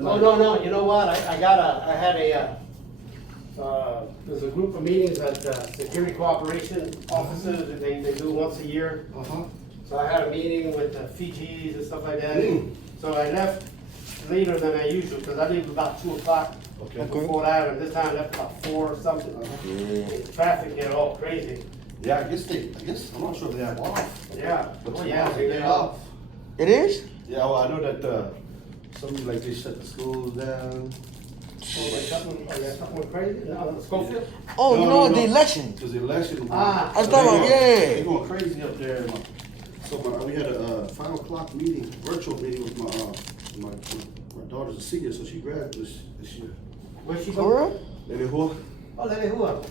Oh, no, you know what, there's a group of meetings that security cooperation officers, that they do once a year. So I had a meeting with the Fijis and stuff like that. So I left later than I usually, because I leave about 2 o'clock. Okay. Before that, and this time I left about 4 or something. The traffic get all crazy. Yeah, I guess, I'm not sure if they have off. Yeah. But Oh, yeah, they get off. It is? Yeah, well, I know that, somebody like they shut the schools down. Something went crazy? No, Schofield? Oh, No, you know no, what, no. the election. Because the election. Ah. I was talking about, They're yeah. going crazy up there. So we had a 5 o'clock meeting, virtual meeting with my daughter's a senior, so she graduated this year. Where's she For going? real? Lady Hua. Oh, Lady Hua.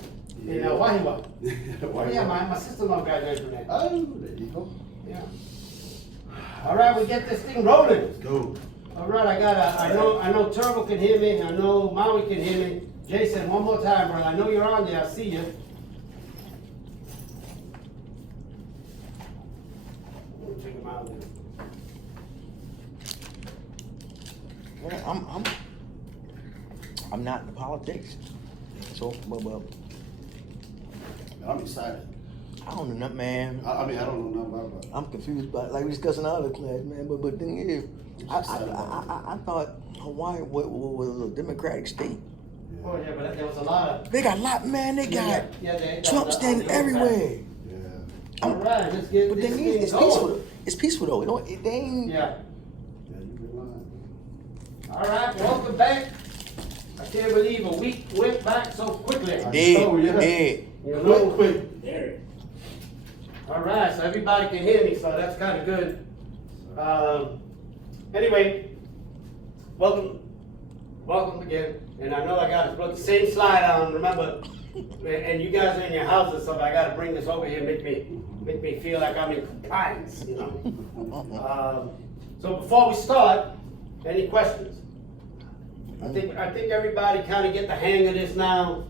In Wahiwa. Oh, yeah, my sister-in-law graduated from there. Oh, there you go. Yeah. All right, we get this thing rolling. Let's go. All right, I know Turbo can hear me. I know Maui can hear me. Jason, one more time, brother. I know you're on there. I see you. Let me check him out there. Yeah, I'm not in politics. So, but I'm excited. I don't know nothing, man. I mean, I don't know nothing about it. I'm confused by, like we discussed in the other class, man. But the thing is, I thought Hawaii was a democratic state. Oh, yeah, but there was a lot of. They got a lot, man. They got They Trump standing everywhere. Yeah. All right, let's get But this the thing thing is, it's going. peaceful. It's peaceful though. They ain't. Yeah. Yeah, you've been lying. All right, welcome back. I can't believe a week went back so quickly. Oh, yeah. Dead. You know? Quick. All right, so everybody can hear me, so that's kind of good. Anyway, welcome again. And I know I got to put the same slide on. Remember, and you guys are in your houses, so I got to bring this over here, make me feel like I'm in compliance, you know. So before we start, any questions? I think everybody kind of get the hang of this now.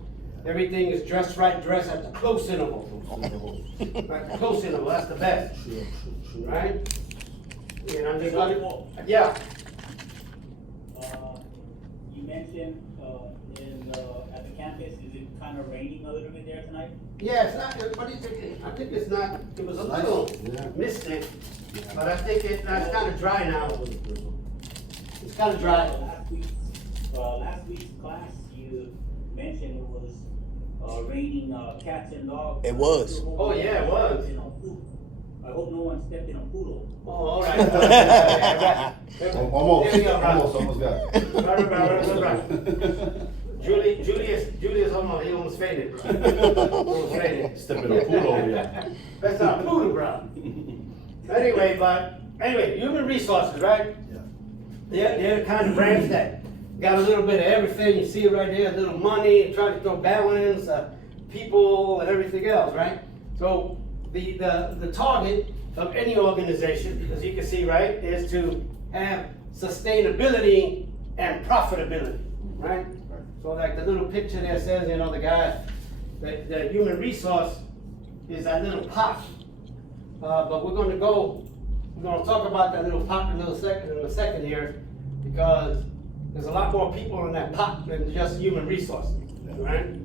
Everything is dressed right, dressed at the close interval. Right, the close interval, that's the best. Right? And I'm just yeah. You mentioned at the campus, is it kind of raining a little bit there tonight? Yeah, it's not, what do you think? I think it's not, it was a little misty, but I think it's kind of dry now. It's kind of dry. Last week's class, you mentioned it was raining cats and dogs. It was. Oh, yeah, it was. I hope no one stepped in a poodle. Oh, all right. There you go, right. Almost got it. Right. Julius he almost fainted. Almost fainted. Stepping on poodle over here. That's not poodle, bro. Anyway, human resources, right? Yeah. They're the kind of branch that got a little bit of everything. You see it right there, a little money, trying to throw balance, people, and everything else, right? So the target of any organization, as you can see, right, is to have sustainability and profitability, right? So like the little picture there says, you know, the guy, the human resource is that little pot. But we're gonna talk about that little pot in a second here, because there's a lot more people in that pot than just human resources, right?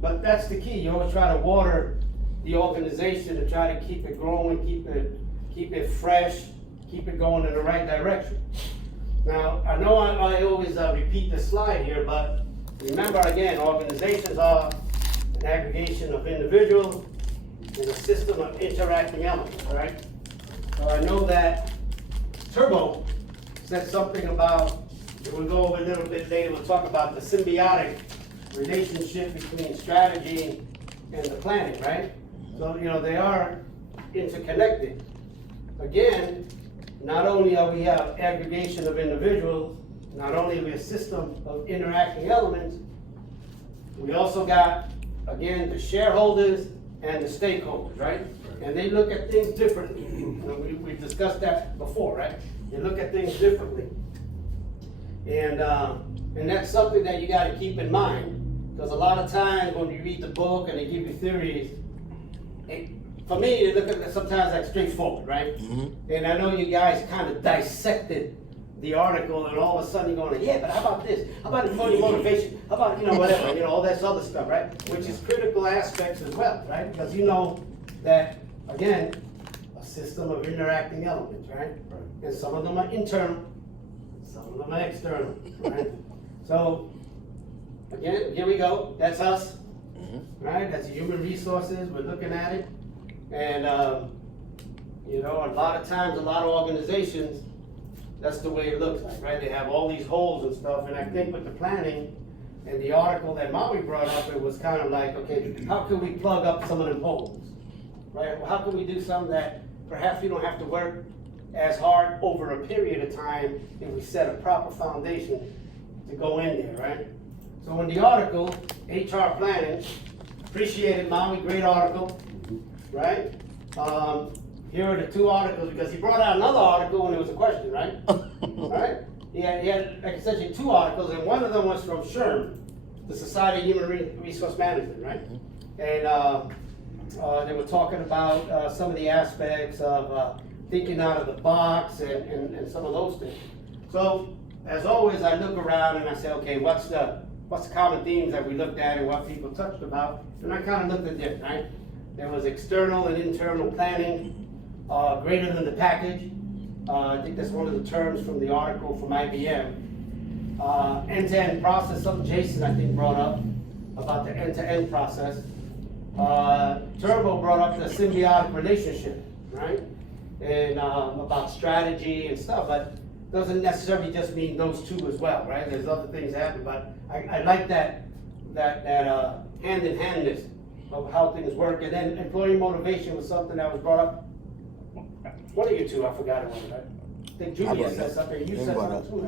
But that's the key. You always try to water the organization to try to keep it growing, keep it fresh, keep it going in the right direction. Now, I know I always repeat this slide here, but remember again, organizations are an aggregation of individuals in a system of interacting elements, right? So I know that Turbo said something about, we'll go over a little bit later, we'll talk about the symbiotic relationship between strategy and the planning, right? So, you know, they are interconnected. Again, not only are we have aggregation of individuals, not only are we a system of interacting elements, we also got, again, the shareholders and the stakeholders, right? And they look at things differently. We've discussed that before, right? They look at things differently. And that's something that you gotta keep in mind. Because a lot of times when you read the book and they give you theories, for me, they look at it sometimes like straightforward, right? And I know you guys kind of dissected the article, and all of a sudden you're going, yeah, but how about this? How about employee motivation? How about, whatever, all this other stuff, right? Which is critical aspects as well, right? Because you know that, again, a system of interacting elements, right? And some of them are internal, some of them are external, right? So, again, here we go, that's us, right? That's human resources, we're looking at it. And, a lot of times, a lot of organizations, that's the way it looks like, right? They have all these holes and stuff, and I think with the planning and the article that Maui brought up, it was kind of like, okay, how can we plug up some of them holes, right? Well, how can we do something that perhaps we don't have to work as hard over a period of time if we set a proper foundation to go in there, right? So in the article, HR planning, appreciated Maui, great article, right? Here are the two articles, because he brought out another article and it was a question, right? Right? He had like essentially two articles, and one of them was from SHRM, the Society of Human Resource Management, right? And they were talking about some of the aspects of thinking out of the box and some of those things. So, as always, I look around and I say, okay, what's the common themes that we looked at and what people touched about? And I kind of looked at this, right? There was external and internal planning, greater than the package. I think that's one of the terms from the article from IBM. End-to-end process, something Jason, I think, brought up about the end-to-end process. Turbo brought up the symbiotic relationship, right? And about strategy and stuff, but doesn't necessarily just mean those two as well, right? There's other things happen, but I like that hand-in-handness of how things work. And then employee motivation was something that was brought up. One of you two, I forgot it was, right? I think Julia said something, you said something too,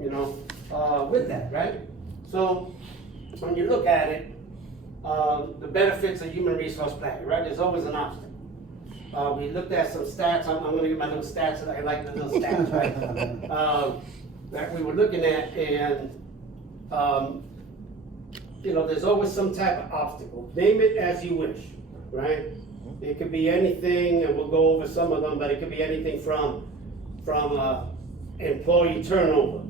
Antoine. With that, right? So, when you look at it, the benefits of human resource planning, right? There's always an obstacle. We looked at some stats, I'm gonna give my little stats, I like the little stats, right? That we were looking at, and, there's always some type of obstacle. Name it as you wish, right? It could be anything, and we'll go over some of them, but it could be anything from employee turnover.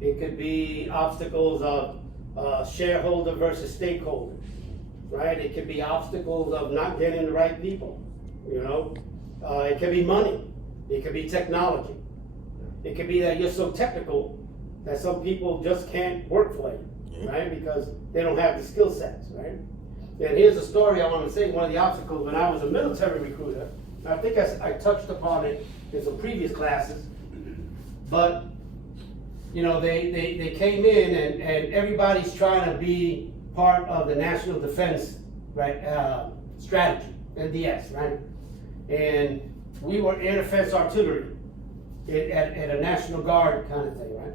It could be obstacles of shareholder versus stakeholder, right? It could be obstacles of not getting the right people, It could be money. It could be technology. It could be that you're so technical that some people just can't work for you, right? Because they don't have the skill sets, right? And here's a story I want to say. One of the obstacles when I was a military recruiter, and I think I touched upon it in some previous classes, but they came in and everybody's trying to be part of the national defense, right, strategy, NDS, right? And we were air defense artillery at a National Guard kind of thing, right?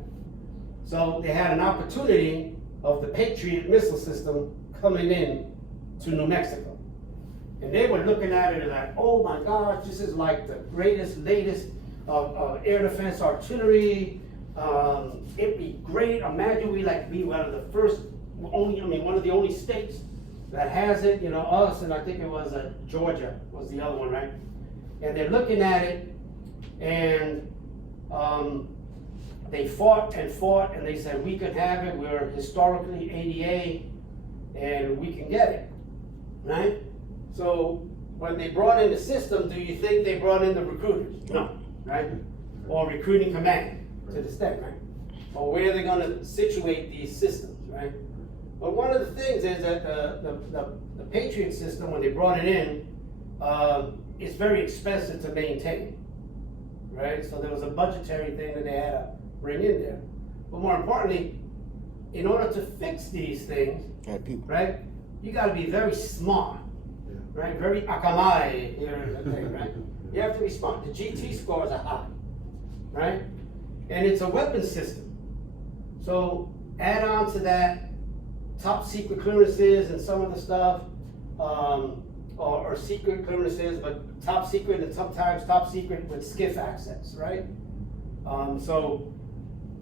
So they had an opportunity of the Patriot missile system coming in to New Mexico. And they were looking at it and like, oh my gosh, this is like the greatest, latest air defense artillery. It'd be great. Imagine we be one of the first, one of the only states that has it, us, and I think it was Georgia was the other one, right? And they're looking at it, and they fought, and they said, we could have it, we're historically ADA, and we can get it, right? So when they brought in the system, do you think they brought in the recruiters? No, right? Or recruiting command to the state, right? Or where are they gonna situate these systems, right? But one of the things is that the Patriot system, when they brought it in, it's very expensive to maintain, right? So there was a budgetary thing that they had to bring in there. But more importantly, in order to fix these things, right, you gotta be very smart, right? Very akamai, right? You have to be smart. The GT scores are high, right? And it's a weapon system. So add on to that top secret clearances and some of the stuff, or secret clearances, but top secret and sometimes top secret with SCIF access, right? So,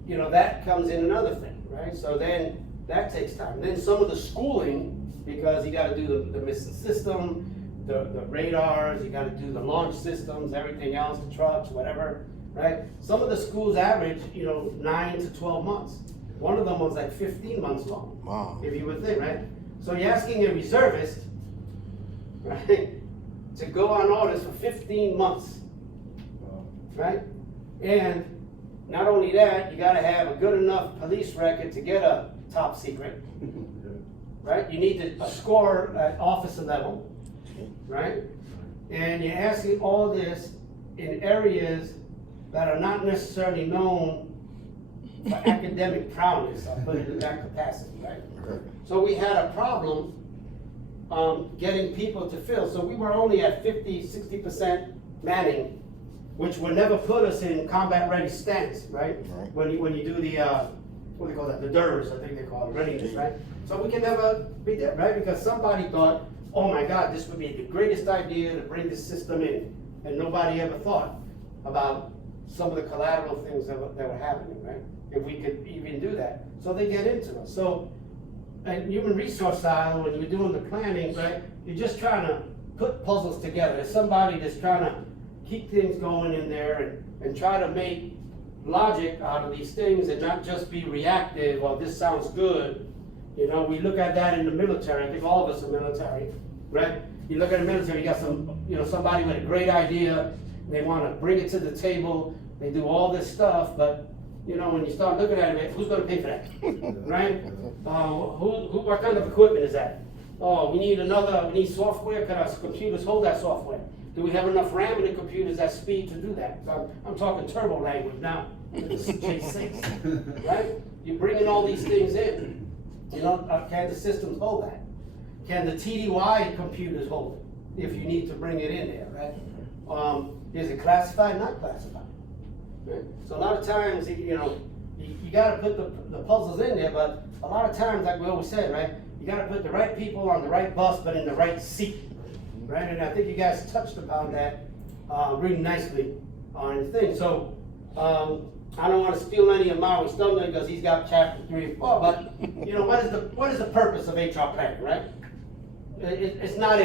that comes in another thing, right? So then that takes time. Then some of the schooling, because you gotta do the missile system, the radars, you gotta do the launch systems, everything else, the trucks, whatever. right? Some of the schools average, 9 to 12 months. One of them was like 15 months long. Wow. If you would think, right? So you're asking a reservist, right, to go on orders for 15 months, right? And not only that, you gotta have a good enough police record to get a top secret, right? You need to score at officer level, right? And you're asking all this in areas that are not necessarily known for academic prowess, I'll put it in that capacity, right? So we had a problem getting people to fill. So we were only at 50-60% manning, which would never put us in combat ready stance, right? When you do the what do they call that? The DERS, I think they call it, readiness, right? So we can never be there, right? Because somebody thought, oh my God, this would be the greatest idea to bring this system in, and nobody ever thought about some of the collateral things that were happening, right? If we could even do that. So they get into it. So, and human resource side, when you're doing the planning, right, you're just trying to put puzzles together. There's somebody that's trying to keep things going in there and try to make logic out of these things and not just be reactive, well, this sounds good. We look at that in the military. I think all of us are military, right? You look at the military, you got somebody with a great idea, they want to bring it to the table, they do all this stuff, but when you start looking at it, who's going to pay for that, right? What kind of equipment is that? Oh, we need software. Can our computers hold that software? Do we have enough RAM in the computers at speed to do that? I'm talking turbo language now. J6, right? You're bringing all these things in. Can the systems hold that? Can the TDY computers hold it if you need to bring it in there, right? Is it classified, not classified? Right? So a lot of times, you got to put the puzzles in there, but a lot of times, like we always said, right, you got to put the right people on the right bus, but in the right seat, right? And I think you guys touched upon that really nicely on the thing. So I don't want to steal any of Marvin's thunder because he's got chapter 3 and 4, but what is the purpose of HR planning, right? It's not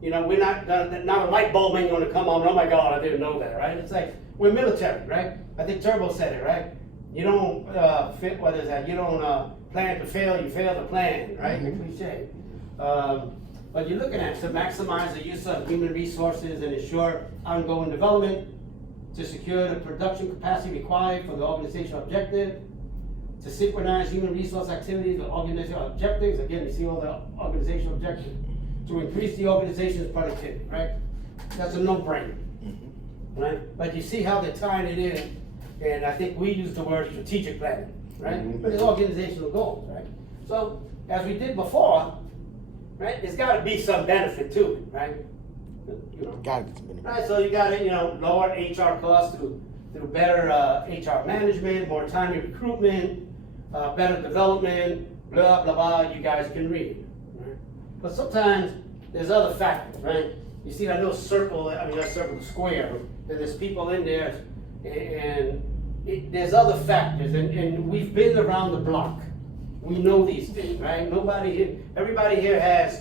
we're not a light bulb ain't going to come on. Oh my God, I didn't know that, right? It's like we're military, right? I think Turbo said it, right? You don't You don't plan to fail. You fail to plan, right? Mm-hmm. Cliche. But you're looking at to maximize the use of human resources and ensure ongoing development, to secure the production capacity required for the organizational objective, to synchronize human resource activities with organizational objectives. Again, you see all the organizational objectives. To increase the organization's productivity, right? That's a no-brainer, right? But you see how they're tying it in, and I think we use the word strategic planning, right? But it's organizational goals, right? So, as we did before, right, there's got to be some benefit to it, right? Got to be some benefit. Right, so you got to, lower HR costs through better HR management, more timely recruitment, better development, blah, blah, blah, you guys can read. But sometimes there's other factors, right? You see that little circle, that circle, the square, and there's people in there, and there's other factors, and we've been around the block. We know these things, right? Everybody here has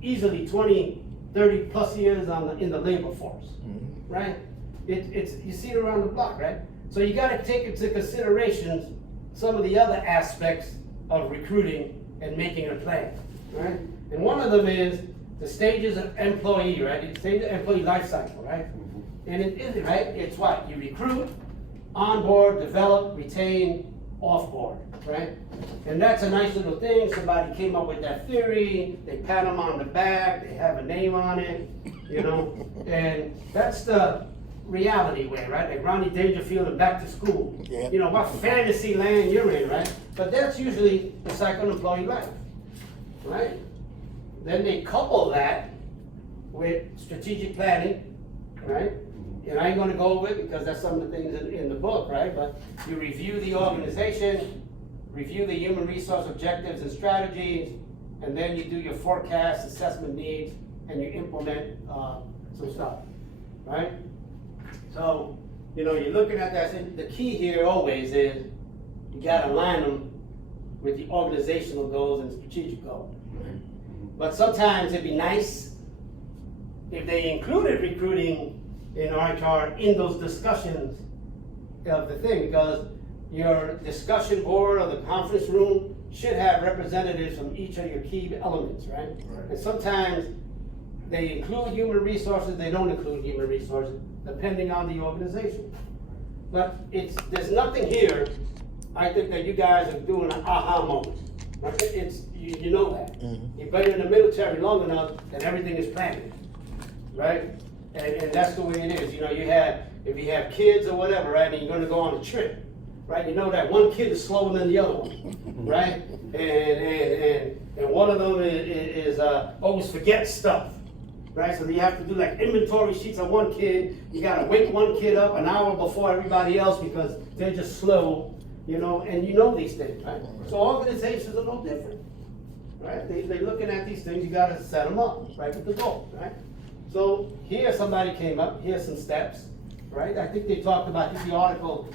easily 20, 30 plus years in the labor force, right? You see it around the block, right? So you got to take into consideration some of the other aspects of recruiting and making a plan, right? And one of them is the stages of employee, right? The stage of employee life cycle, right? And it is, right? It's what? You recruit, onboard, develop, retain, offboard, right? And that's a nice little thing. Somebody came up with that theory. They pat them on the back. They have a name on it, And that's the reality way, right? Like Ronnie Dangerfield and Back to School. Yeah. What fantasy land you're in, right? But that's usually the cycle of employee life, right? Then they couple that with strategic planning, right? And I ain't gonna go over it because that's some of the things in the book, right? But you review the organization, review the human resource objectives and strategies, and then you do your forecast, assessment needs, and you implement some stuff, right? So, you're looking at that. So the key here always is you gotta align them with the organizational goals and strategic goals. But sometimes it'd be nice if they included recruiting in HR in those discussions of the thing, because your discussion board or the conference room should have representatives from each of your key elements, right? Right. And sometimes they include human resources, they don't include human resources, depending on the organization. But there's nothing here, I think, that you guys are doing an aha moment. Right? You know that. Mhm. You've been in the military long enough that everything is planned, right? And that's the way it is. You know, if you have kids or whatever, right, and you're gonna go on a trip, right? You know that one kid is slower than the other one, right? And one of them is always forgets stuff, right? So you have to do like inventory sheets on one kid. You gotta wake one kid up an hour before everybody else because they're just slow, you know, and you know these things, right? So organizations are no different, right? They're looking at these things, you gotta set them up, right, with the goal, right? So here somebody came up, here's some steps, right? I think they talked about, I think the article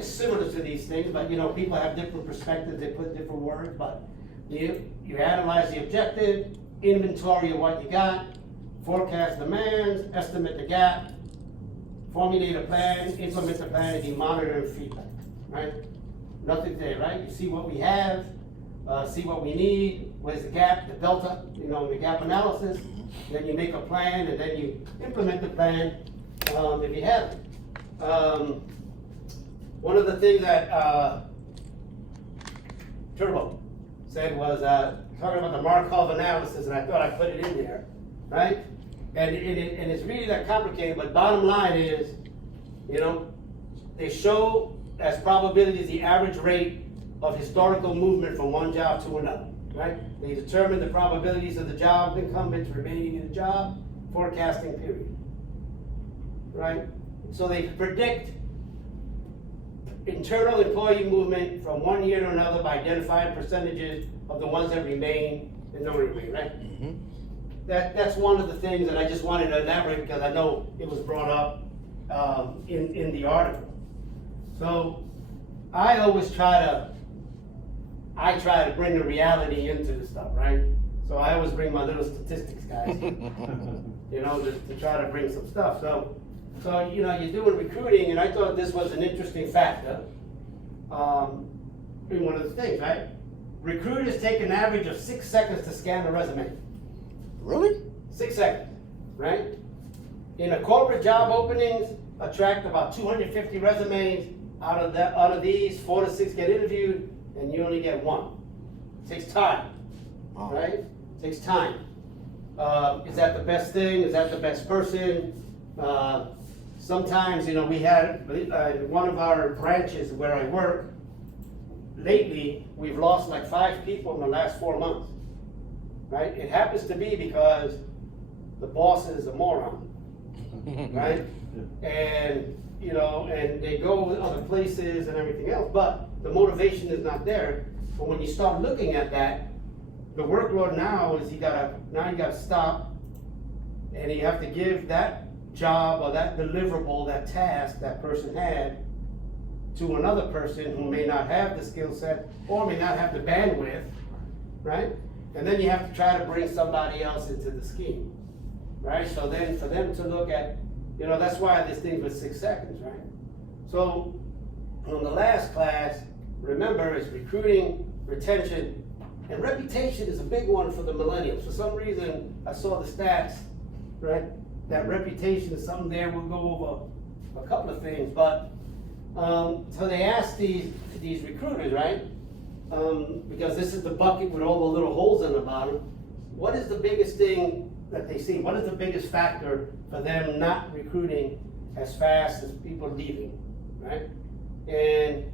is similar to these things, but you know, people have different perspectives, they put different words, but you analyze the objective, inventory of what you got, forecast demands, estimate the gap, formulate a plan, implement the plan, and you monitor and feedback, right? Nothing there, right? You see what we have, see what we need, where's the gap, the delta, you know, the gap analysis, then you make a plan, and then you implement the plan, if you have it. One of the things that Turbo said was talking about the Markov analysis, and I thought I put it in there, right? And it's really that complicated, but bottom line is, you know, they show as probabilities the average rate of historical movement from one job to another, right? They determine the probabilities of the job incumbents remaining in the job, forecasting period, right? So they predict internal employee movement from one year to another by identifying percentages of the ones that remain and don't remain, right? Mhm. That's one of the things that I just wanted to elaborate because I know it was brought up in the article. So I always try to bring the reality into the stuff, right? So I always bring my little statistics, guys, you know, to try to bring some stuff. So you know, you're doing recruiting, and I thought this was an interesting factor in one of the things, right? Recruiters take an average of 6 seconds to scan a resume. Really? 6 seconds, right? In a corporate job openings, attract about 250 resumes. Out of these, 4 to 6 get interviewed, and you only get 1. It takes time, Wow. right? It takes time. Is that the best thing? Is that the best person? Sometimes, you know, we had one of our branches where I work. Lately, we've lost like 5 people in the last 4 months, right? It happens to be because the boss is a moron, right? And you know, and they go other places and everything else, but the motivation is not there. But when you start looking at that, the workload now is you gotta stop, and you have to give that job or that deliverable, that task that person had to another person who may not have the skill set or may not have the bandwidth, right? And then you have to try to bring somebody else into the scheme, right? So then for them to look at, you know, that's why this thing was 6 seconds, right? So on the last class, remember, it's recruiting, retention, and reputation is a big one for the millennials. For some reason, I saw the stats, right? That reputation is something there. We'll go over a couple of things, but so they asked these recruiters, right? Because this is the bucket with all the little holes in the bottom. What is the biggest thing that they see? What is the biggest factor for them not recruiting as fast as people leaving, right? And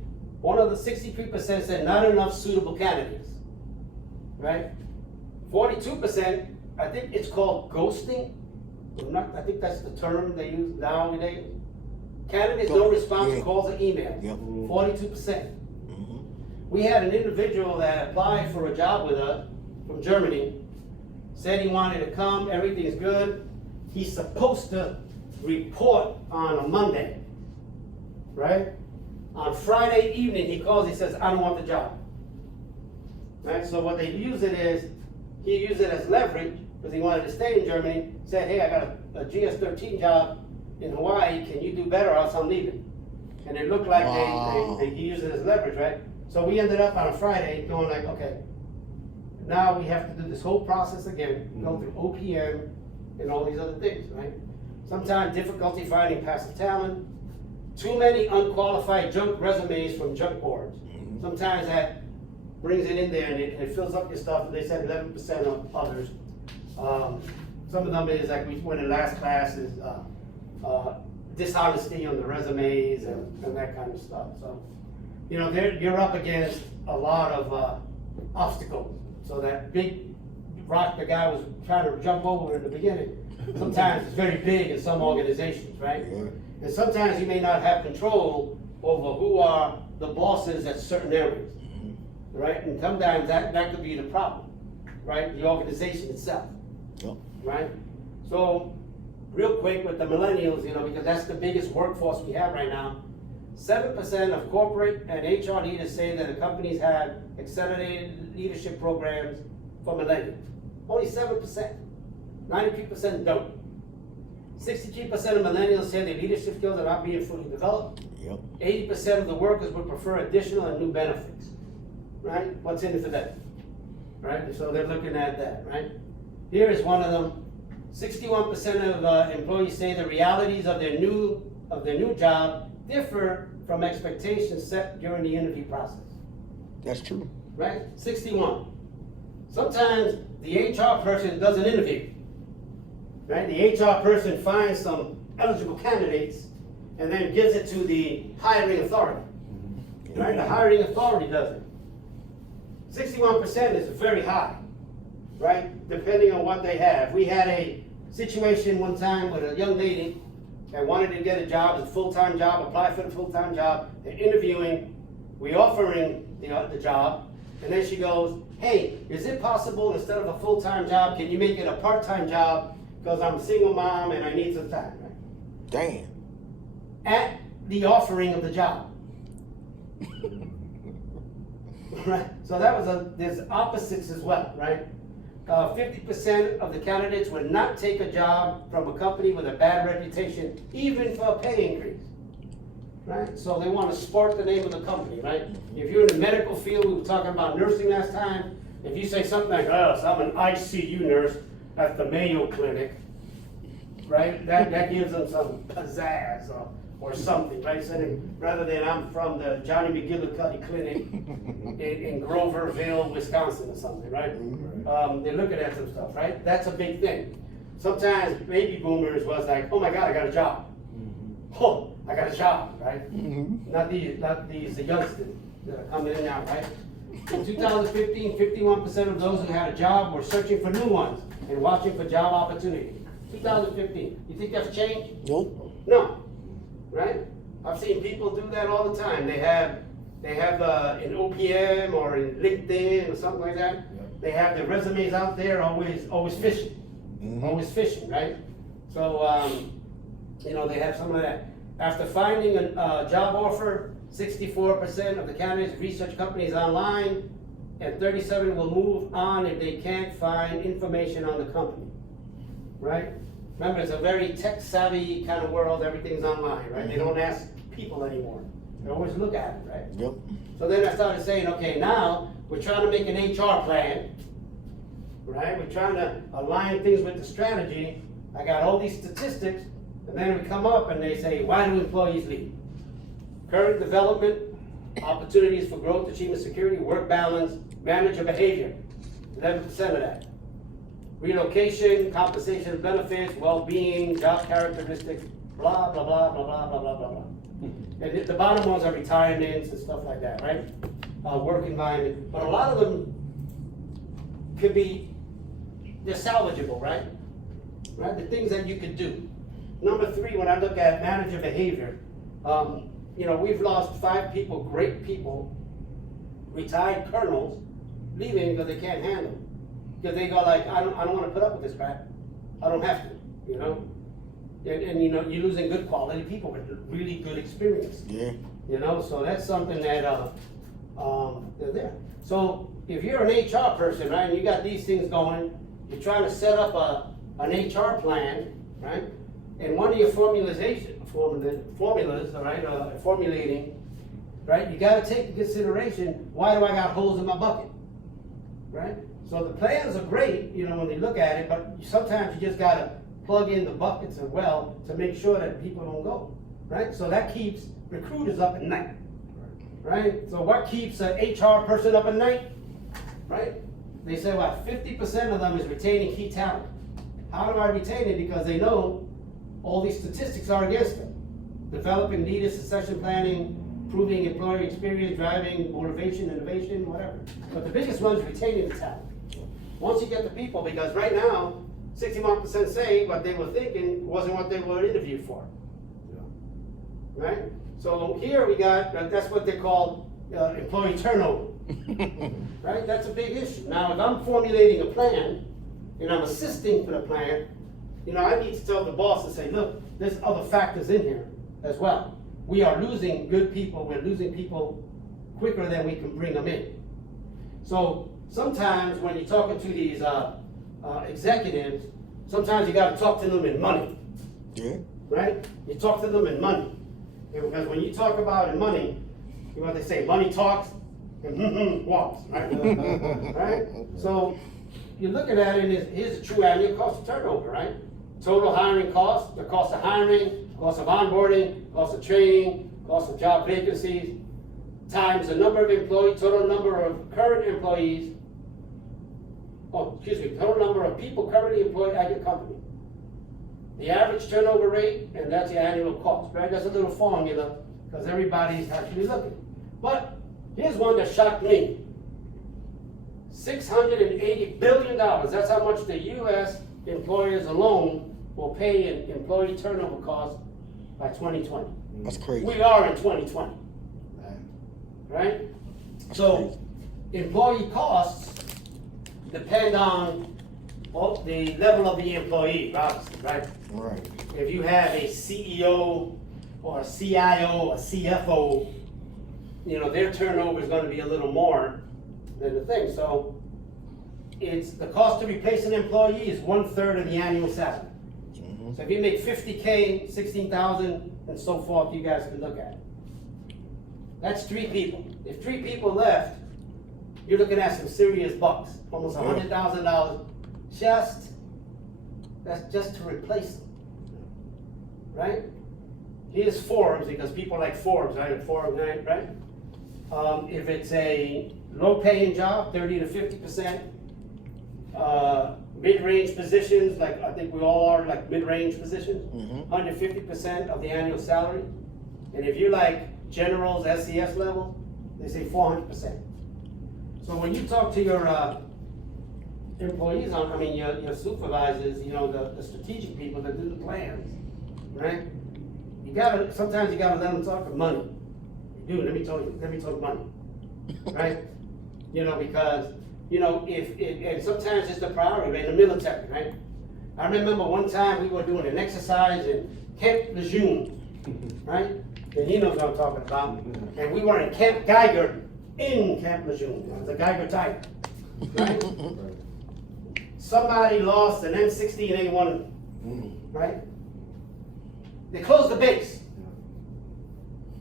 one of the 63% said not enough suitable candidates, right? 42%, I think it's called ghosting. I think that's the term they use nowadays. Candidates don't respond to calls or emails. Yep. 42%. Mhm. We had an individual that applied for a job with us from Germany, said he wanted to come, everything's good. He's supposed to report on a Monday, right? On Friday evening, he calls, he says, I don't want the job. Right, so what they use it is, he used it as leverage, because he wanted to stay in Germany, said, hey, I got a GS-13 job, in Hawaii, can you do better or else I'm leaving? And it looked like Wow. they use it as leverage, right? So we ended up on a Friday going like, okay, now we have to do this whole process again, go through OPM and all these other things, right? Sometimes difficulty finding passive talent, too many unqualified junk resumes from junk boards. Sometimes that brings it in there and it fills up your stuff, and they said 11% of others. Some of them is like we went in last class is dishonesty on the resumes and that kind of stuff. So, you know, you're up against a lot of obstacles. So that big rock the guy was trying to jump over in the beginning, sometimes it's very big in some organizations, right? Yeah. And sometimes you may not have control over who are the bosses at certain areas, right? And sometimes that could be the problem, right? The organization itself, Yep. right? So, real quick with the millennials, you know, because that's the biggest workforce we have right now. 7% of corporate and HR leaders say that the companies have accelerated leadership programs for millennials. Only 7%. 93% don't. 63% of millennials say their leadership skills are not being fully developed. Yep. 80% of the workers would prefer additional and new benefits. Right? What's in it for them? Right? So they're looking at that, right? Here is one of them. 61% of employees say the realities of their new job differ from expectations set during the interview process. That's true. Right? 61. Sometimes the HR person does an interview. Right? The HR person finds some eligible candidates and then gives it to the hiring authority. Right? The hiring authority does it. 61% is very high, right? Depending on what they have. We had a situation one time with a young lady that wanted to get a job, it's a full-time job, apply for the full-time job. They're interviewing, we offering the job, and then she goes, hey, is it possible instead of a full-time job, can you make it a part-time job? Because I'm a single mom and I need some time, right? Damn. At the offering of the job. Right? So that was there's opposites as well, right? 50% of the candidates would not take a job from a company with a bad reputation, even for a pay increase. Right? So they want to sport the name of the company, right? If you're in the medical field, we were talking about nursing last time. If you say something like, oh, so I'm an ICU nurse at the Mayo Clinic, right? That gives them some pizzazz or something, right? So rather than I'm from the Johnny McGillicuddy Clinic in Groverville, Wisconsin or something, right? They're looking at some stuff, right? That's a big thing. Sometimes baby boomers was like, oh my God, I got a job. Oh, I got a job, right? Not these the youngsters that are coming in now, right? In 2015, 51% of those who had a job were searching for new ones and watching for job opportunities. 2015. You think that's changed? Nope. No. Right? I've seen people do that all the time. They have in OPM or in LinkedIn or something like that. Yep. They have their resumes out there, always fishing, always fishing, right? So you know, they have some of that. After finding a job offer, 64% of the candidates research companies online, and 37% will move on if they can't find information on the company. Right? Remember, it's a very tech-savvy kind of world. Everything's online, right? They don't ask people anymore. They always look at it, right? Yep. So then I started saying, okay, now we're trying to make an HR plan, right? We're trying to align things with the strategy. I got all these statistics, and then we come up and they say, why do employees leave? Current development, opportunities for growth, achievement, security, work balance, manager behavior, 11% of that. Relocation, compensation, benefits, well-being, job characteristics, blah, blah, blah, blah, blah, blah, blah, blah, blah. And the bottom ones are retirements and stuff like that, right? Work environment. But a lot of them could be, they're salvageable, right? Right? The things that you could do. Number 3, when I look at manager behavior, you know, we've lost 5 people, great people, retired colonels, leaving because they can't handle it. Because they go like, I don't want to put up with this crap. I don't have to, you know? And you know, you're losing good quality people with really good experience. Yeah. You know, so that's something that, they're there. So if you're an HR person, right, and you got these things going, you're trying to set up an HR plan, right? and one of your formulas, all right, formulating, right, you gotta take into consideration, why do I got holes in my bucket, right? So the plans are great, you know, when they look at it, but sometimes you just gotta plug in the buckets as well to make sure that people don't go, right? So that keeps recruiters up at night, right? So what keeps an HR person up at night, right? They say, well, 50% of them is retaining key talent. How do I retain it? Because they know all these statistics are against them. Developing leader succession planning, improving employee experience, driving motivation, innovation, whatever. But the biggest one is retaining the talent. Once you get the people, because right now, 61% say what they were thinking wasn't what they were interviewed for. Right? So here we got, that's what they call employee turnover. Right? That's a big issue. Now, if I'm formulating a plan, and I'm assisting for the plan, you know, I need to tell the boss and say, look, there's other factors in here as well. We are losing good people, we're losing people quicker than we can bring them in. So sometimes when you're talking to these executives, sometimes you gotta talk to them in money. Yeah. Right? You talk to them in money. Because when you talk about in money, you know what they say, money talks and walks, right? Right? So you're looking at it, and here's the true annual cost of turnover, right? Total hiring cost, the cost of hiring, cost of onboarding, cost of training, cost of job vacancies, times the number of employees, total number of current employees, total number of people currently employed at your company. The average turnover rate, and that's the annual cost, right? That's a little formula, because everybody's actually looking. But here's one that shocked me. $680 billion, that's how much the US employers alone will pay in employee turnover costs by 2020. That's crazy. We are in 2020, right? So employee costs depend on the level of the employee, obviously, right? Right. If you have a CEO or a CIO, a CFO, you know, their turnover is gonna be a little more than the thing. So it's the cost to replace an employee is 1/3 of the annual salary. So if you make 50K, 16,000, and so forth, you guys can look at it. That's 3 people. If 3 people left, you're looking at some serious bucks, almost $100,000 that's just to replace them, right? Here's Forbes, because people like Forbes, right? Forbes, right? If it's a low-paying job, 30 to 50%. Mid-range positions, like I think we all are, like mid-range positions, 150% of the annual salary. And if you like generals, SCS level, they say 400%. So when you talk to your employees, your supervisors, you know, the strategic people that do the plans, right? Sometimes you gotta let them talk for money. You do, let me talk money, right? You know, because, you know, and sometimes it's the priority, right, in the military, right? I remember one time we were doing an exercise in Camp Lejeune, right? And he knows what I'm talking about. And we were in Camp Geiger in Camp Lejeune. It was a Geiger Tiger, right? Somebody lost an M16A1, right? They closed the base,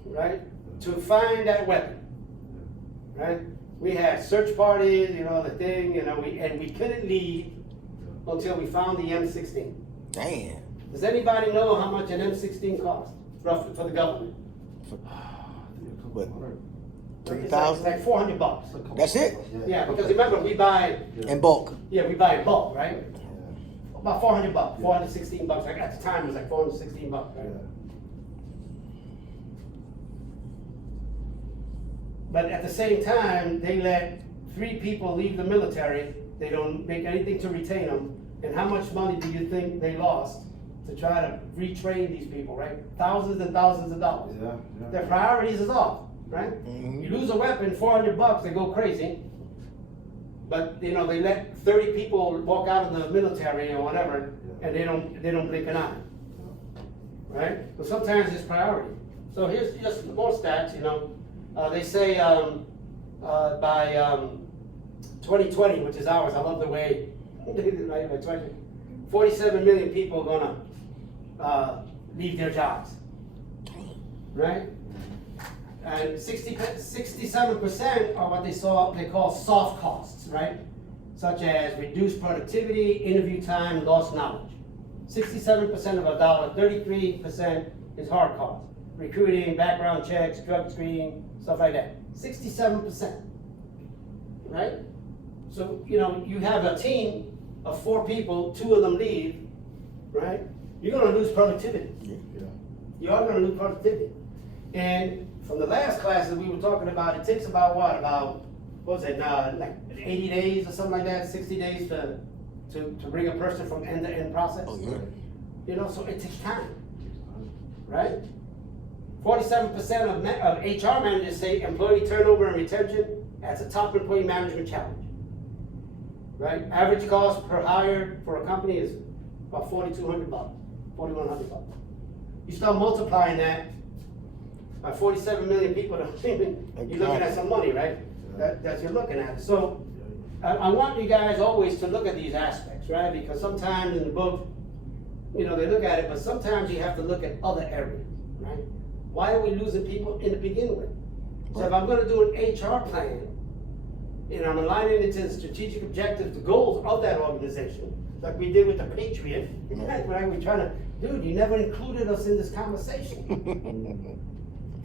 right, to find that weapon, right? We had search parties, you know, the thing, you know, we couldn't leave until we found the M16. Damn. Does anybody know how much an M16 costs, roughly, for the government? What? It's $3,000? like $400. That's it? Yeah, because remember, we buy, In bulk. yeah, we buy in bulk, right? About $400, $416. Like at the time, it was like $416, right? But at the same time, they let 3 people leave the military. They don't make anything to retain them. And how much money do you think they lost to try to retrain these people, right? Thousands and thousands of dollars. Yeah. Their priorities is off, right? You lose a weapon, $400, they go crazy. But you know, they let 30 people walk out of the military or whatever, and they don't blink an eye, right? But sometimes it's priority. So here's just more stats. You know, they say by 2020, which is ours. I love the way. Right, by 20, 47 million people are gonna leave their jobs, right? And 67% are what they call soft costs, right? Such as reduced productivity, interview time, lost knowledge. 67% of $1, 33% is hard costs. Recruiting, background checks, drug screening, stuff like that. 67%, right? So, you know, you have a team of 4 people, 2 of them leave, right? You're gonna lose productivity. Yeah. You are gonna lose productivity. And from the last classes we were talking about, it takes about what was it, like 80 days or something like that, 60 days to bring a person from end to end process? Oh, yeah. You know, so it takes time, right? 47% of HR managers say employee turnover and retention, that's a top employee management challenge, right? Average cost per hire for a company is about $4,200, $4,100. You start multiplying that by 47 million people, you're looking at some money, right? That you're looking at. So I want you guys always to look at these aspects, right? Because sometimes in the book, you know, they look at it, but sometimes you have to look at other areas, right? Why are we losing people in the beginning with? So if I'm gonna do an HR plan, and I'm aligning it to the strategic objectives, the goals of that organization, like we did with the Patriot, right? We're trying to, dude, you never included us in this conversation.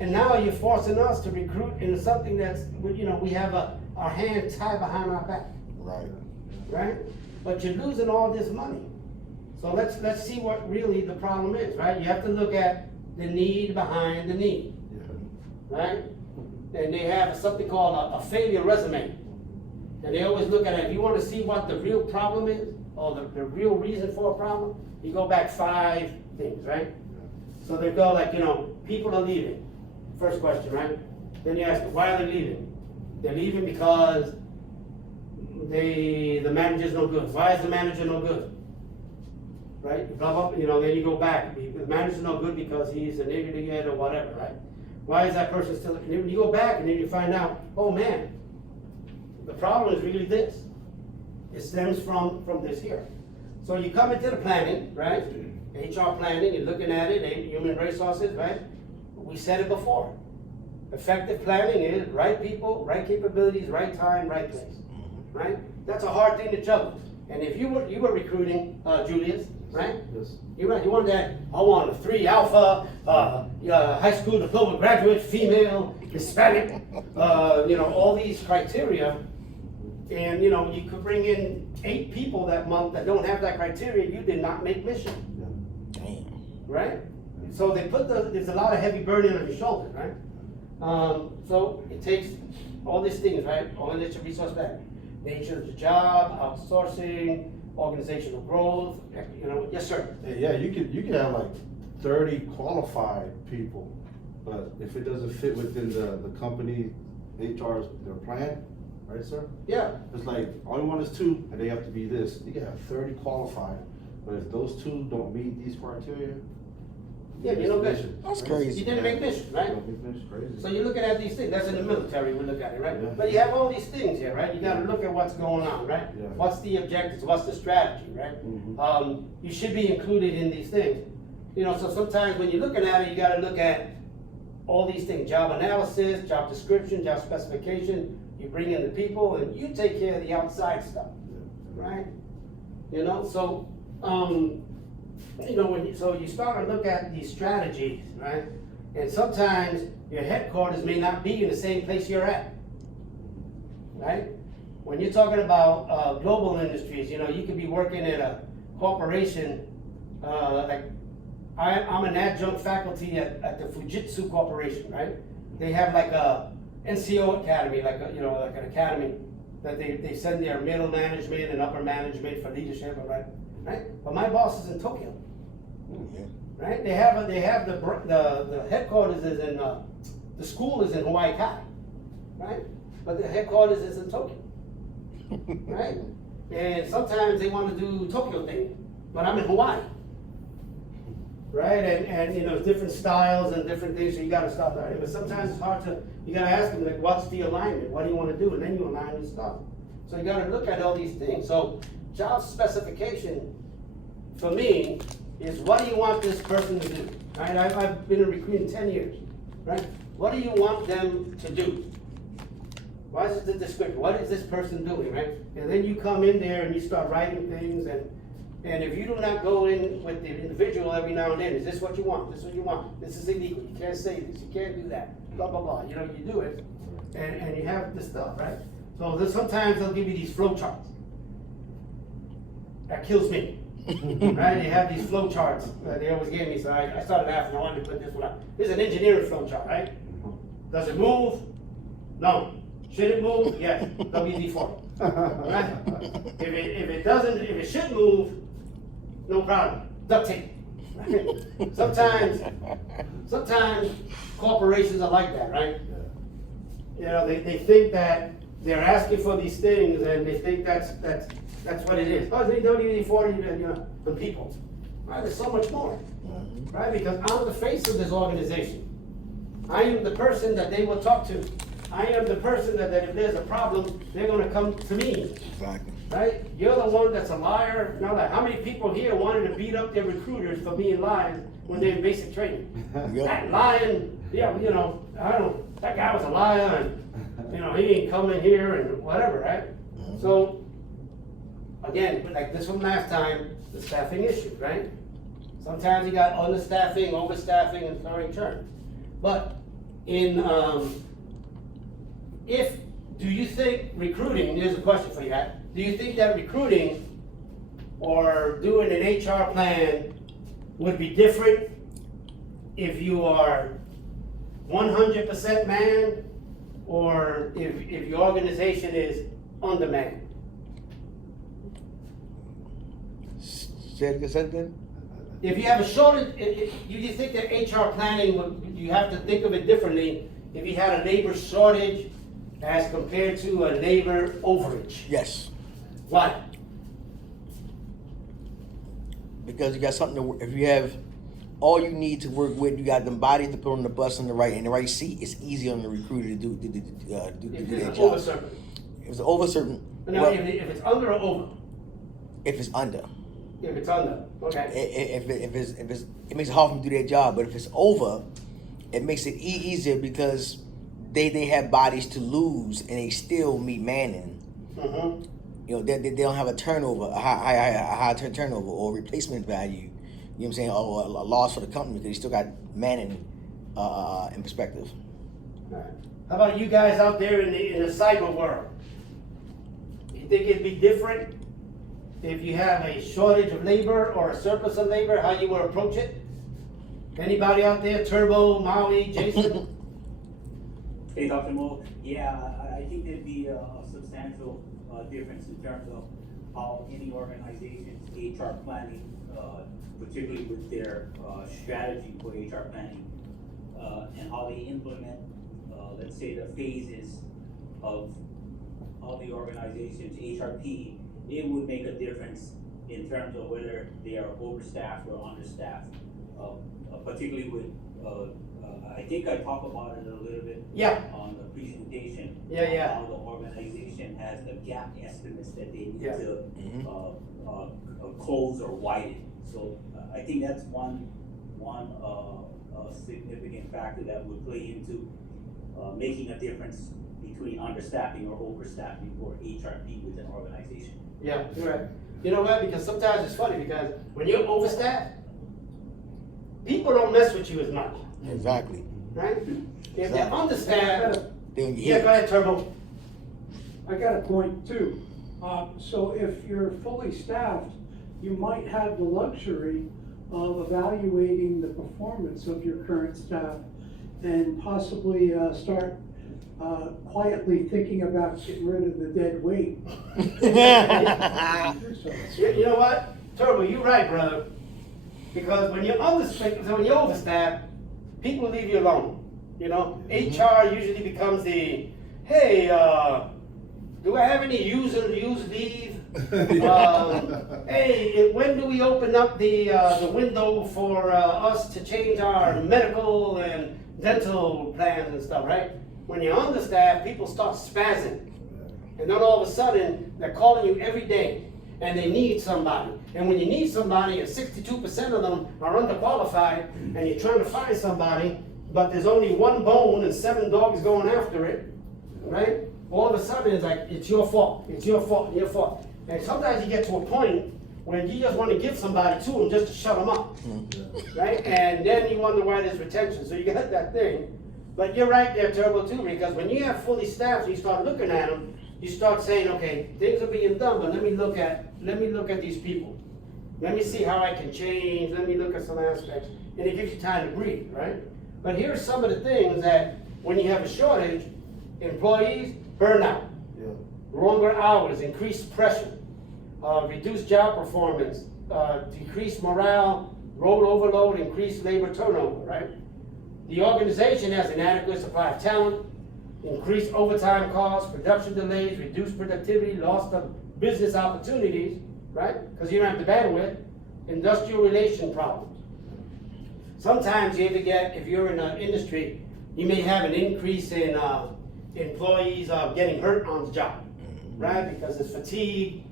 And now you're forcing us to recruit into something that's, you know, we have our hand tied behind our back. Right. Right? But you're losing all this money. So let's see what really the problem is, right? You have to look at the need behind the need, right? And they have something called a failure resume. And they always look at it, if you want to see what the real problem is, or the real reason for a problem, you go back 5 things, right? So they go like, you know, people are leaving. First question, right? Then you ask them, why are they leaving? They're leaving because the manager's no good. Why is the manager no good? Right? Blah, blah, you know, then you go back. The manager's no good because he's an idiot or whatever, right? Why is that person still? And you go back and then you find out, oh man, the problem is really this. It stems from this here. So you come into the planning, right? HR planning, you're looking at it, human resources, right? We said it before. Effective planning is right people, right capabilities, right time, right place, right? That's a hard thing to juggle. And if you were recruiting, Julius, right? Yes. You want that, I want a 3 alpha, high school diploma graduate, female, Hispanic, you know, all these criteria. And, you know, you could bring in 8 people that month that don't have that criteria, you did not make mission. Damn. Right? So they put there's a lot of heavy burden on your shoulders, right? So it takes all these things, right? All the nature resource planning, nature of the job, outsourcing, organizational growth, you know, yes, sir. Yeah, you could have like 30 qualified people, but if it doesn't fit within the company, HR's, their plan, right, sir? Yeah. It's like, all you want is 2, and they have to be this. You can have 30 qualified, but if those 2 don't meet these criteria, Yeah, you know, good. That's crazy. You didn't make mission, right? Crazy. So you're looking at these things, that's in the military, we look at it, right? Yeah. But you have all these things here, right? You gotta look at what's going on, right? Yeah. What's the objectives, what's the strategy, right? You should be included in these things. You know, so sometimes when you're looking at it, you gotta look at all these things, job analysis, job description, job specification, you bring in the people and you take care of the outside stuff, right? You know, so, you know, so you start to look at these strategies, right? And sometimes your headquarters may not be in the same place you're at, right? When you're talking about global industries, you know, you could be working at a corporation, like I'm an adjunct faculty at the Fujitsu Corporation, right? They have like a NCO academy, like a, you know, like an academy that they send their middle management and upper management for leadership, right? Right? But my boss is in Tokyo. Yeah. Right? They have the headquarters is in the school is in Hawaii Kai, right? But the headquarters is in Tokyo, right? And sometimes they want to do Tokyo thing, but I'm in Hawaii, right? And you know, different styles and different things, so you got to stop that. But sometimes it's hard to, you got to ask them like, what's the alignment? What do you want to do? And then you align and stuff. So you got to look at all these things. So job specification, for me, is what do you want this person to do? Right? I've been in recruiting 10 years, right? What do you want them to do? What is the description? What is this person doing, right? And then you come in there and you start writing things, and if you do not go in with the individual every now and then, is this what you want? This is what you want? This is illegal. You can't say this. You can't do that. Blah, blah, blah. You know, you do it, and you have this stuff, right? So sometimes they'll give you these flow charts. That kills me. Right? They have these flow charts that they always give me, so I started asking, I wanted to put this one out. This is an engineering flow chart, right? Does it move? No. Should it move? Yes. WD-40. Right? If it should move, no problem. Duct tape. Right? Sometimes corporations are like that, right? You know, they think that they're asking for these things, and they think that's what it is. Oh, they WD-40, you know, the people. Right? There's so much more. Right? Because I'm the face of this organization. I am the person that they will talk to. I am the person that if there's a problem, they're going to come to me. Exactly. Right? You're the one that's a liar. Now, like, how many people here wanted to beat up their recruiters for being liars when they're in basic training? Yep. That lying, yeah, you know, that guy was a liar, and you know, he ain't coming here and whatever, right? So, again, like this one last time, the staffing issue, right? Sometimes you got understaffing, overstaffing, and throwing churn. But do you think recruiting, here's a question for you, Hat. Do you think that recruiting or doing an HR plan would be different if you are 100% manned or if your organization is undermanned? Say it again. If you have a shortage, do you think that HR planning, you have to think of it differently if you had a labor shortage as compared to a labor overage? Yes. Why? Because you got something to, if you have all you need to work with, you got them bodies to put on the bus in the right seat, it's easy on the recruiter to do If their it's job. over certain. If it's over certain. No, well, if it's under or over? if it's under. If it's under, okay. If it's, it makes it hard for them to do their job. But if it's over, it makes it easier because they have bodies to lose and they still meet manning. Mm-hmm. You know, they don't have a turnover, a high turnover or replacement value. You know what I'm saying? Or a loss for the company because they still got manning in perspective. All right. How about you guys out there in the cyber world? You think it'd be different if you have a shortage of labor or a surplus of labor, how you would approach it? Anybody out there? Turbo, Maui, Jason? Hey, Dr. Mo, yeah, I think there'd be a substantial difference in terms of how any organization's HR planning, particularly with their strategy for HR planning, and how they implement, let's say, the phases of the organization's HRP. It would make a difference in terms of whether they are overstaffed or understaffed, particularly with, I think I talked about it a little bit on the presentation. How the organization has the gap estimates that they need to close or widen. So I think that's one significant factor that would play into making a difference between understaffing or overstaffing for HRP within an organization. Yeah, you're right. You know what? Because sometimes it's funny because when you're overstaffed, people don't mess with you as much. Exactly. Right? If they're understaffed, Then yeah, go ahead, Turbo. I got a point too. So if you're fully staffed, you might have the luxury of evaluating the performance of your current staff and possibly start quietly thinking about getting rid of the dead weight. You know what? Turbo, you're right, brother. Because when you're overstaffed, people leave you alone. You know, HR usually becomes the, hey, do I have any use leave? Hey, when do we open up the window for us to change our medical and dental plans and stuff, right? When you're understaffed, people start spazzing. And then all of a sudden, they're calling you every day. and they need somebody. And when you need somebody, and 62% of them are underqualified, and you're trying to find somebody, but there's only one bone and 7 dogs going after it, right? All of a sudden, it's like, it's your fault, it's your fault, your fault. And sometimes you get to a point when you just want to give somebody to them just to shut them up, right? And then you wonder why there's retention. So you got that thing. But you're right there, Turbo, too, because when you have fully staffed, you start looking at them, you start saying, okay, things are being done, but let me look at these people. Let me see how I can change, let me look at some aspects, and it gives you time to breathe, right? But here are some of the things that, when you have a shortage, employees, burnout, longer hours, increased pressure, reduced job performance, decreased morale, road overload, increased labor turnover, right? The organization has inadequate supply of talent, increased overtime costs, production delays, reduced productivity, loss of business opportunities, right? Because you don't have the bandwidth, industrial relation problems. Sometimes you ever get, if you're in an industry, you may have an increase in employees getting hurt on the job, right? Because there's fatigue,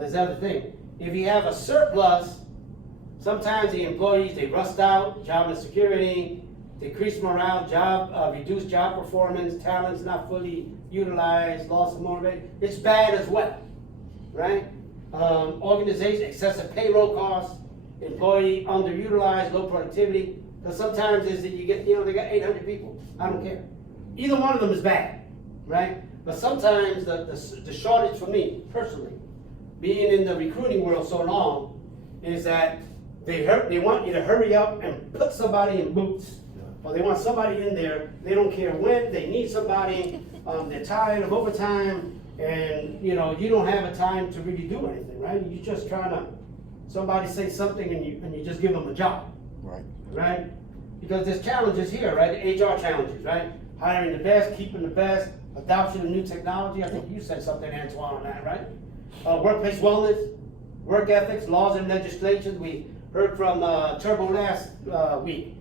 there's other things. If you have a surplus, sometimes the employees, they rust out, job insecurity, decreased morale, reduced job performance, talents not fully utilized, loss of motivation. It's bad as well, right? Organization, excessive payroll costs, employee underutilized, low productivity. Because sometimes is that you get, they got 800 people. I don't care. Either one of them is bad, right? But sometimes the shortage for me, personally, being in the recruiting world so long, is that they want you to hurry up and put somebody in boots. Or they want somebody in there, they don't care when, they need somebody, they're tired of overtime, and you don't have a time to really do anything, right? You're just trying to, somebody say something and you just give them a job. Right? Because there's challenges here, right? The HR challenges, right? Hiring the best, keeping the best, adoption of new technology. I think you said something, Antoine, on that, right? Workplace wellness, work ethics, laws and legislation. We heard from Turbo last week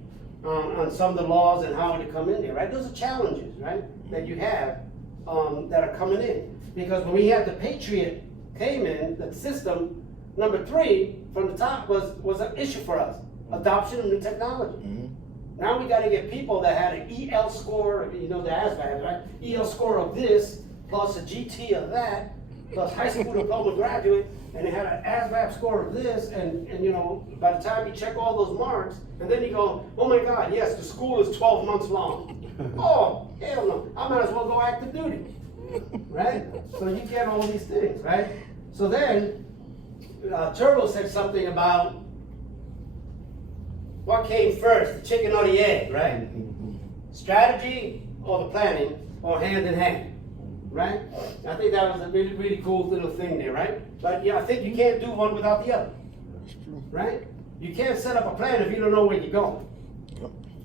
on some of the laws and how to come in there, right? Those are challenges, right, that you have that are coming in. Because when we had the Patriot came in, the system, number 3 from the top was an issue for us. Adoption of new technology. Now we got to get people that had an EL score, the ASVAB, right? EL score of this, plus a GT of that, plus high school diploma graduate, and they had an ASVAB score of this, and by the time you check all those marks, and then you go, oh my God, yes, the school is 12 months long. Oh, hell no, I might as well go active duty, right? So you get all these things, right? So then, Turbo said something about what came first, the chicken or the egg, right? Strategy or the planning, or hand in hand, right? I think that was a really, really cool little thing there, right? But yeah, I think you can't do one without the other, right? You can't set up a plan if you don't know where you're going.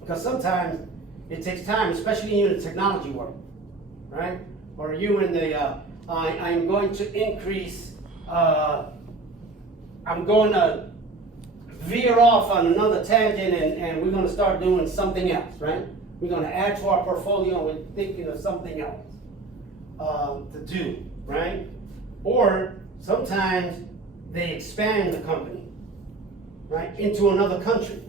Because sometimes it takes time, especially in the technology world, right? Or you in the, I'm going to increase, I'm going to veer off on another tangent and we're going to start doing something else, right? We're going to add to our portfolio and we're thinking of something else to do, right? Or sometimes they expand the company, right, into another country.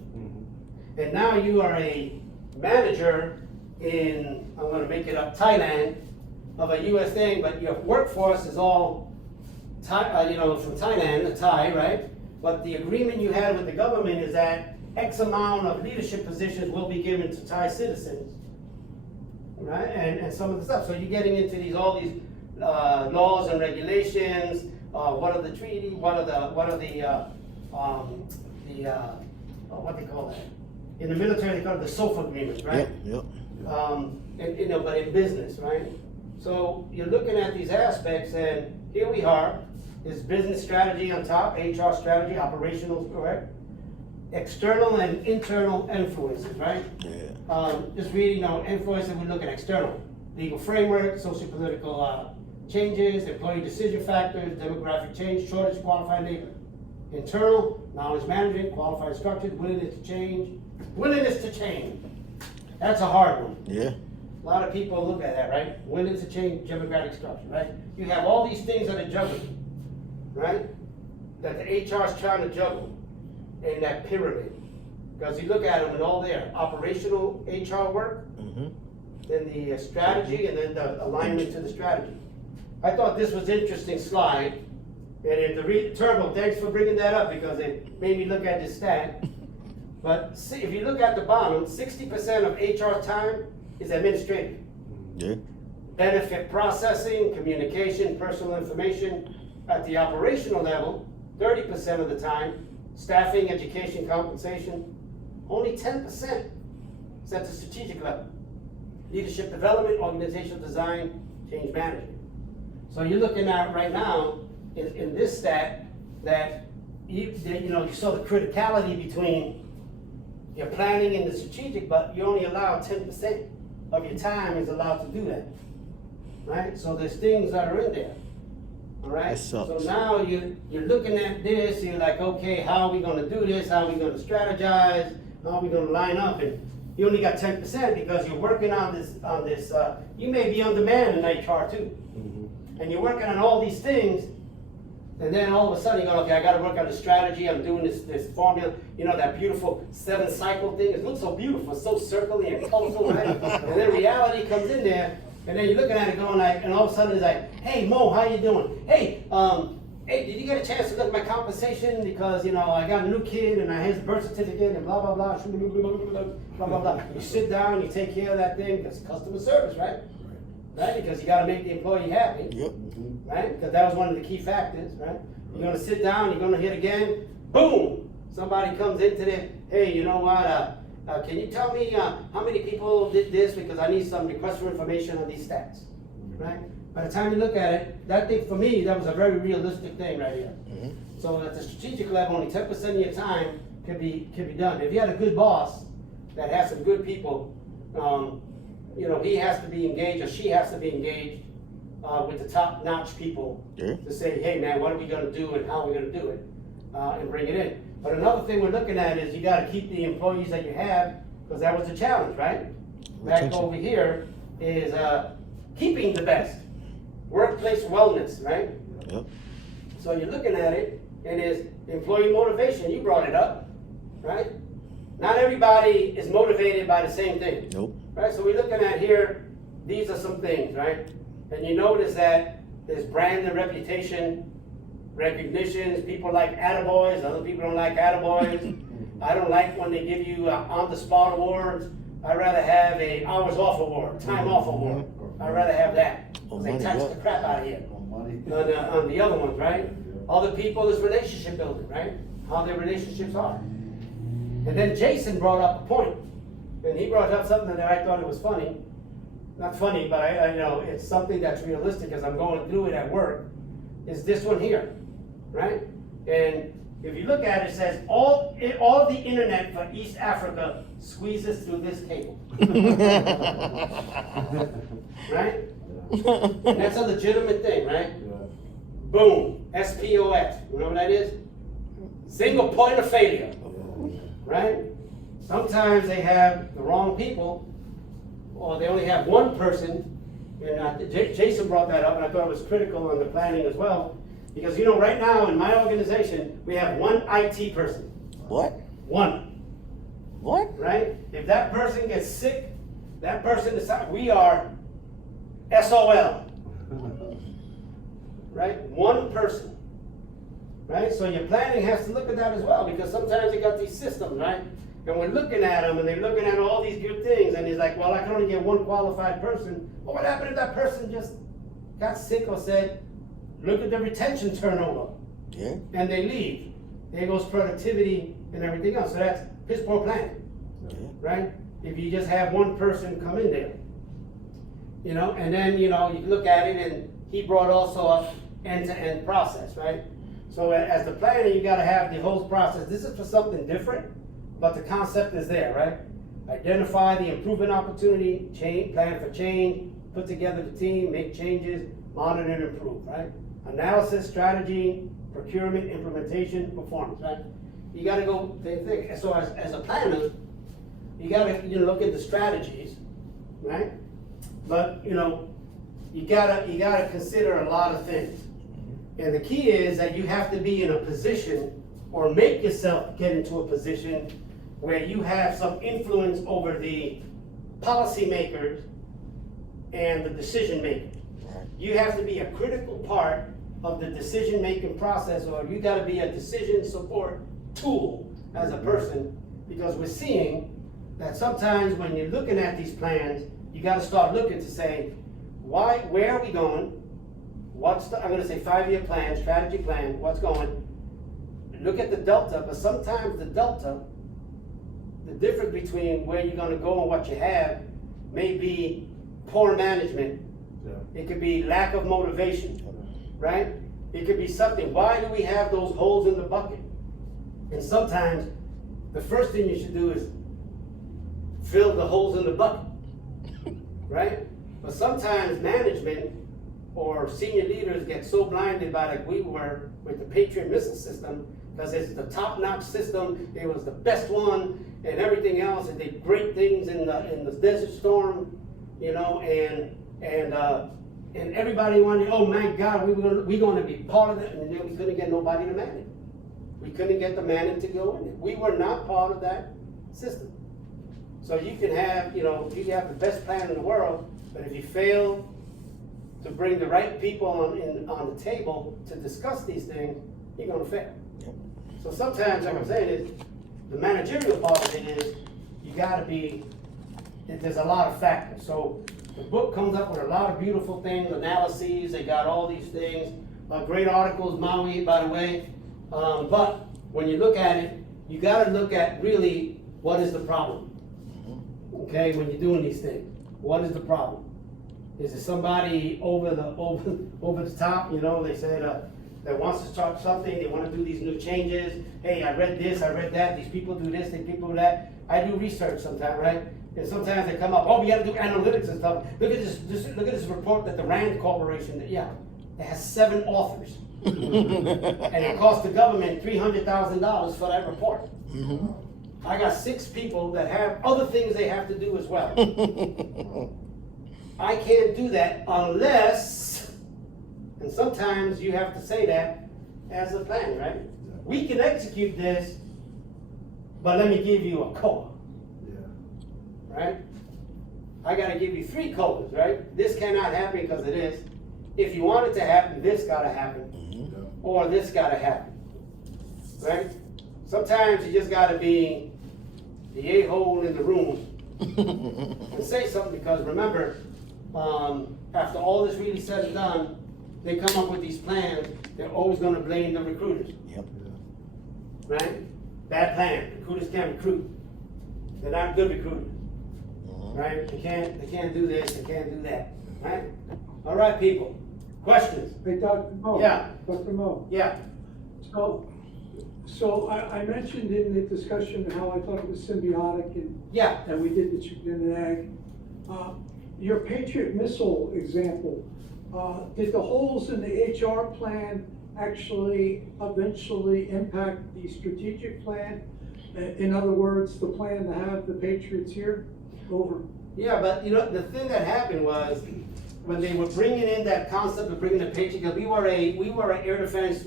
And now you are a manager in, I'm going to make it up, Thailand, of a U.S. thing, but your workforce is all Thai, from Thailand, a Thai, right? But the agreement you had with the government is that X amount of leadership positions will be given to Thai citizens, right? And some of the stuff. So you're getting into all these laws and regulations. What are the treaty? What they call that? In the military, they call it the SOFA agreement, right? Yep. But in business, right? So you're looking at these aspects, and here we are. Is business strategy on top, HR strategy, operational, correct? External and internal influences, right? Just really, influences, we look at external. Legal framework, socio-political changes, employee decision factors, demographic change, shortage of qualified labor. Internal, knowledge management, qualified structures, willingness to change. Willingness to change. That's a hard one. Yeah. A lot of people look at that, right? Willingness to change demographic structure, right? You have all these things that are juggling, right? that the HR is trying to juggle in that pyramid. Because you look at them and all their operational HR work, then the strategy, and then the alignment to the strategy. I thought this was interesting slide, and if Turbo, thanks for bringing that up because it made me look at this stat. But see, if you look at the bottom, 60% of HR time is administrative. Yeah. Benefit processing, communication, personal information. At the operational level, 30% of the time, staffing, education, compensation. Only 10% is at the strategic level. Leadership development, organizational design, change management. So you're looking at right now, in this stat, that you saw the criticality between your planning and the strategic, but you only allow 10% of your time is allowed to do that. Right? So there's things that are in there. All right? That sucks. So now you're looking at this, you're like, okay, how are we gonna do this? How are we gonna strategize? How are we gonna line up? And you only got 10% because you're working on this, you may be on demand in HR too. And you're working on all these things, and then all of a sudden you go, okay, I gotta work on the strategy, I'm doing this formula, that beautiful 7-cycle thing, it looks so beautiful, so circly and colorful, right? And then reality comes in there, and then you're looking at it going like, and all of a sudden it's like, hey Mo, how you doing? Hey, did you get a chance to look at my compensation? Because, I got a new kid and I have his birth certificate and blah, blah, blah, blah, blah, blah. You sit down, you take care of that thing, because customer service, right? Right, because you gotta make the employee happy. Yep. Right, because that was one of the key factors, right? You're gonna sit down, you're gonna hit again, boom! Somebody comes into there, hey, you know what, can you tell me how many people did this, because I need some requests for information on these stats, right? By the time you look at it, that thing, for me, that was a very realistic thing right here. So at the strategic level, only 10% of your time can be done. If you had a good boss that has some good people, he has to be engaged, or she has to be engaged with the top-notch people to say, hey man, what are we gonna do and how are we gonna do it, and bring it in. But another thing we're looking at is you gotta keep the employees that you have, because that was the challenge, right? Back over here is keeping the best. Workplace wellness, right? Yep. So you're looking at it, and is employee motivation, you brought it up, right? Not everybody is motivated by the same thing. Nope. Right, so we're looking at here, these are some things, right? And you notice that there's brand and reputation, recognitions, people like attaboys, other people don't like attaboys. I don't like when they give you on-the-spot awards. I'd rather have a hours off award, time off award. I'd rather have that, because they tax the crap out of here. On the other ones, right? Other people is relationship building, right? How their relationships are. And then Jason brought up a point. And he brought up something that I thought it was funny. Not funny, but I it's something that's realistic as I'm going through it at work. Is this one here, right? And if you look at it, it says all the internet for East Africa squeezes through this cable. Right? And that's a legitimate thing, right? Boom, SPOF. You know what that is? Single point of failure, right? Sometimes they have the wrong people, or they only have one person, and Jason brought that up, and I thought it was critical on the planning as well, because right now in my organization, we have one IT person. What? One. What? Right? If that person gets sick, that person we are SOL. Right? One person. Right? So your planning has to look at that as well, because sometimes you got these systems, right? And we're looking at them, and they're looking at all these good things, and he's like, well, I can only get one qualified person. Well, what happened if that person just got sick or said, look at the retention turnover, and they leave? There goes productivity and everything else. So that's piss poor planning, right? If you just have one person come in there, and then, you look at it, and he brought also up end-to-end process, right? So as the planner, you gotta have the whole process. This is for something different, but the concept is there, right? Identify the improvement opportunity, plan for change, put together the team, make changes, monitor and improve, right? Analysis, strategy, procurement, implementation, performance, right? You gotta go think. So as a planner, you gotta look at the strategies, right? But you gotta consider a lot of things. And the key is that you have to be in a position, or make yourself get into a position where you have some influence over the policymakers and the decision makers. Right. You have to be a critical part of the decision-making process, or you gotta be a decision support tool as a person, because we're seeing that sometimes when you're looking at these plans, you gotta start looking to say, where are we going? What's the, I'm gonna say 5-year plan, strategy plan, what's going? Look at the delta, but sometimes the delta, the difference between where you're gonna go and what you have may be poor management. Yeah. It could be lack of motivation, right? It could be something. Why do we have those holes in the bucket? And sometimes the first thing you should do is fill the holes in the bucket, right? But sometimes management or senior leaders get so blinded by, like we were with the Patriot missile system, because it's the top-notch system, it was the best one, and everything else, it did great things in the Desert Storm, you know, and everybody wanted, oh my God, we're gonna be part of it, and then we couldn't get nobody to manage. We couldn't get the manning to go in it. We were not part of that system. So you can have, you know, you can have the best plan in the world, but if you fail to bring the right people on the table to discuss these things, you're gonna fail. Yep. So sometimes, like I'm saying, is the managerial part of it is you gotta be, there's a lot of factors. So the book comes up with a lot of beautiful things, analyses, they got all these things, great articles, Maui, by the way. But when you look at it, you gotta look at really what is the problem. Okay, when you're doing these things, what is the problem? Is it somebody over the top? You know, they said that wants to start something. They want to do these new changes. Hey, I read this, I read that. These people do this, these people do that. I do research sometimes, right? And sometimes they come up. Oh, we got to do analytics and stuff. Look at this. Look at this report that the Rand Corporation. Yeah, it has 7 authors, and it cost the government $300,000 for that report. Mm-hmm. I got 6 people that have other things they have to do as well. I can't do that unless, and sometimes you have to say that as a plan, right? We can execute this, but let me give you a COA, Yeah. right? I gotta give you 3 COAs, right? This cannot happen because it is. If you want it to happen, this gotta happen, Yeah. or this gotta happen, right? Sometimes you just gotta be the a-hole in the room and say something, because remember, after all this really said and done, they come up with these plans, they're always gonna blame the recruiters, Yep. right? Bad plan, recruiters can't recruit. They're not good recruiters, right? They can't do this, they can't do that, right? All right, people, questions? Hey, Dr. Mo. Yeah. Dr. Mo. Yeah, So I mentioned in the discussion how I thought it was symbiotic yeah, and we did the chicken and egg. Your Patriot missile example, did the holes in the HR plan actually eventually impact the strategic plan? In other words, the plan to have the Patriots here? Over. yeah, but you know, the thing that happened was, when they were bringing in that concept of bringing the Patriot, because we were an air defense